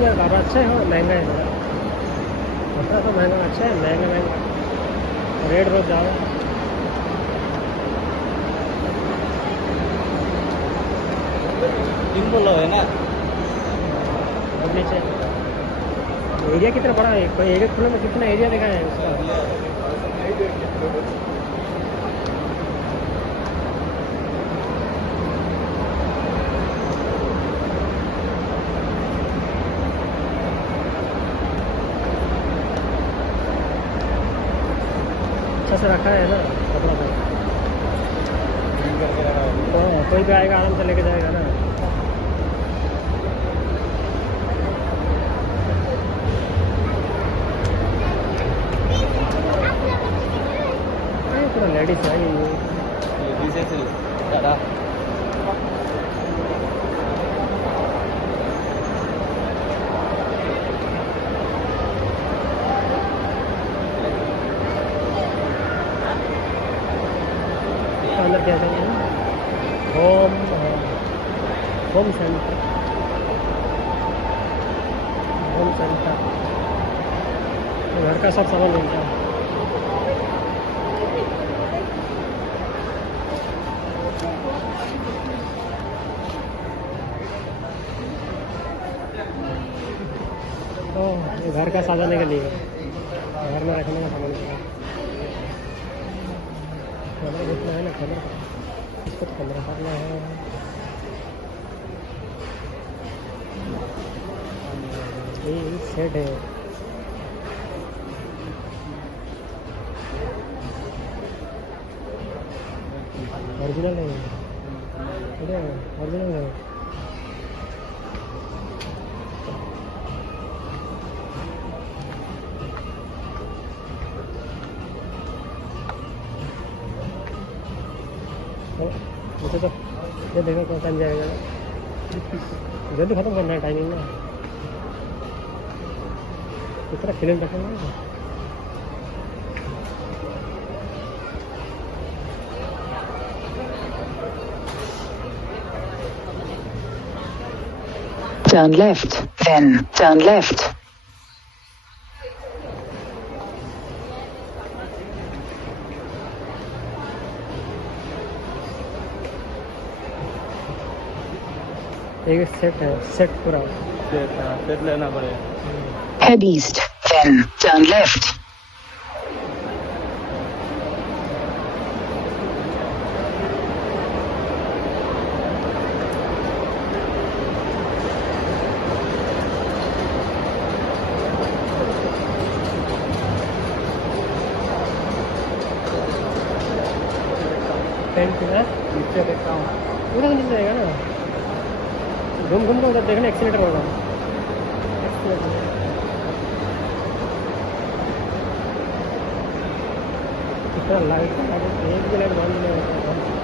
यार ढाबा अच्छा है और महंगा है थोड़ा, कपड़ा तो महंगा अच्छा है, महंगा महंगा, रेट बहुत ज़्यादा है। सिंपल है ना। और नीचे एरिया कितना बड़ा है, कोई एक खुले में कितना एरिया दिखा है उसका। अच्छा से रखा है ना कपड़ा तो, कोई भी आएगा आराम से लेके जाएगा ना। ये पूरा लेडीज है ये। दादा अंदर क्या चाहिए, home home centre, home centre घर का सब सामान मिलता है। तो ये घर का सजाने के लिए, घर में रखने का सामान है। कलर देखना है ना, कलर इसको तो कलर करना है। ये सेट है, ओरिजिनल है, ओरिजिनल है। मुझे तो ये देखो कौन टाइम जाएगा, जल्दी खत्म करना है टाइमिंग ना, इतना फिल्म रखेंगे। Turn left, then turn left. एक सेट है, सेट पूरा सेट लेना पड़ेगा। Head east, then turn left. Paint है नीचे देखता हूँ। पूरा नीचे जाएगा ना, घूम घूम कर उधर देखना, एक्सीलेटर होगा, एक्सीलेटर। कितना लाइट एक भी लाइट बंद नहीं होता है।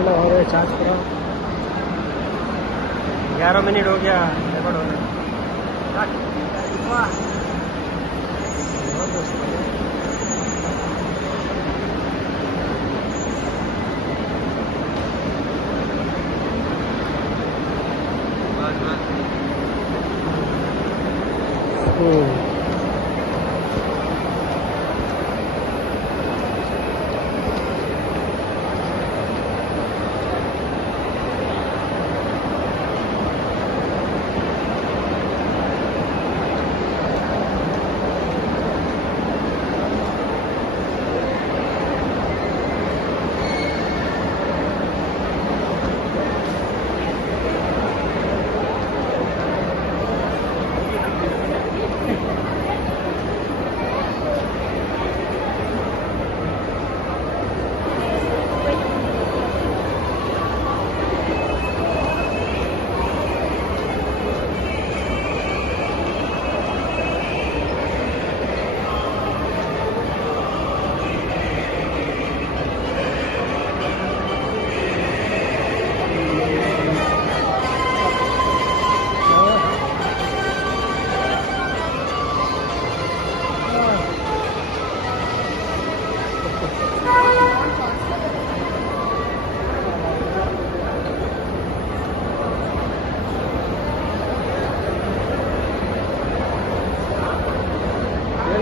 और चार्ज पूरा 11 मिनट हो गया, रिकॉर्ड हो रहा है।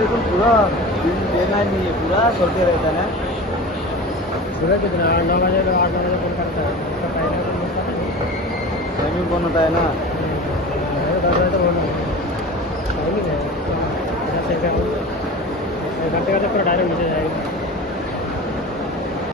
बिल्कुल पूरा देना नहीं है, पूरा सोते रहता है ना। सुबह कितना 9 बजे 8 बजे फोन करता है उसका पहले तो नहीं पता नहीं। टाइमिंग कौन होता है ना। 10 बजे तो बोलना टाइमिंग है 10 से 11 घंटे का तो पूरा डायरेक्ट नीचे जाएगा।